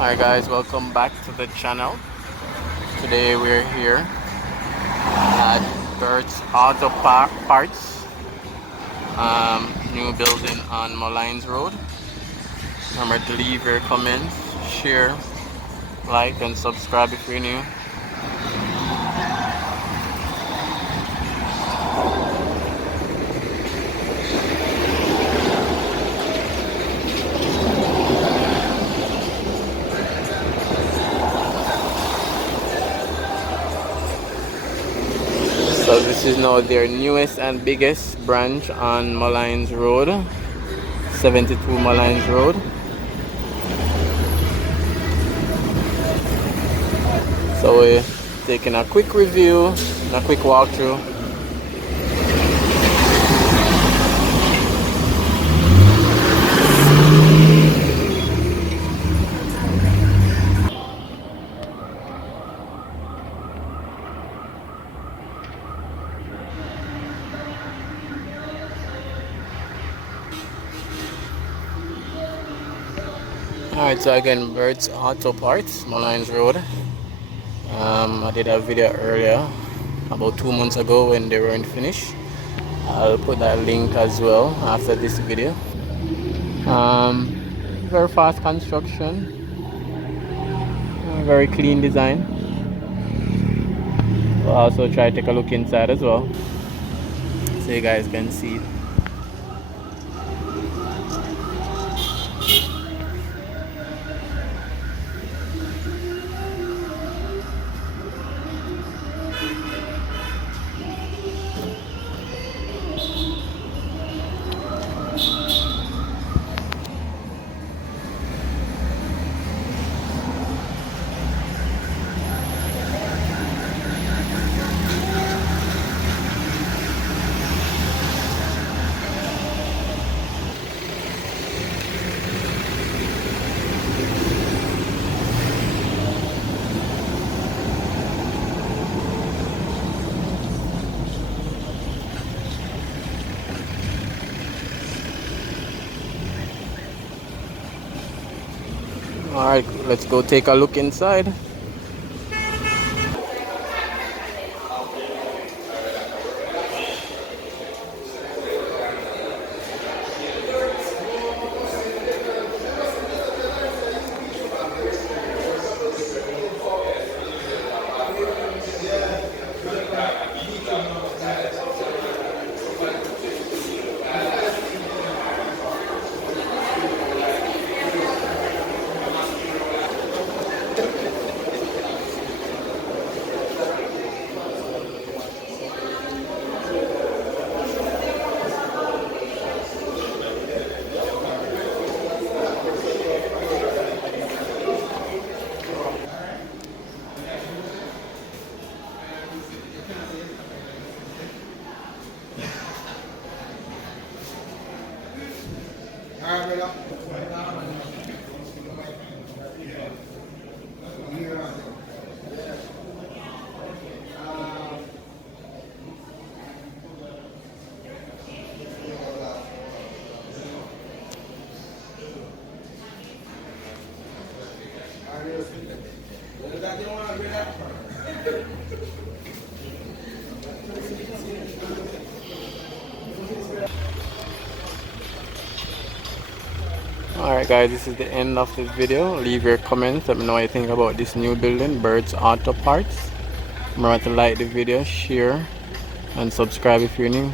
Hi guys, welcome back to the channel. Today we're here at Bert's Auto Parts, new building on Mollines Road. Remember to leave your comments, share, like and subscribe if you're new. So this is now their newest and biggest branch on Mollines Road, 72 Mollines Road. So we're taking a quick review, a quick walkthrough. Alright, so again, Bert's Auto Parts, Mollines Road. I did a video earlier, about 2 months ago when they weren't finished. I'll put that link as well after this video. Very fast construction, very clean design. I'll also try to take a look inside as well, so you guys can see it. Alright, let's go take a look inside. Alright guys, this is the end of this video. Leave your comments, let me know what you think about this new building, Bert's Auto Parts. Remember to like the video, share and subscribe if you're new.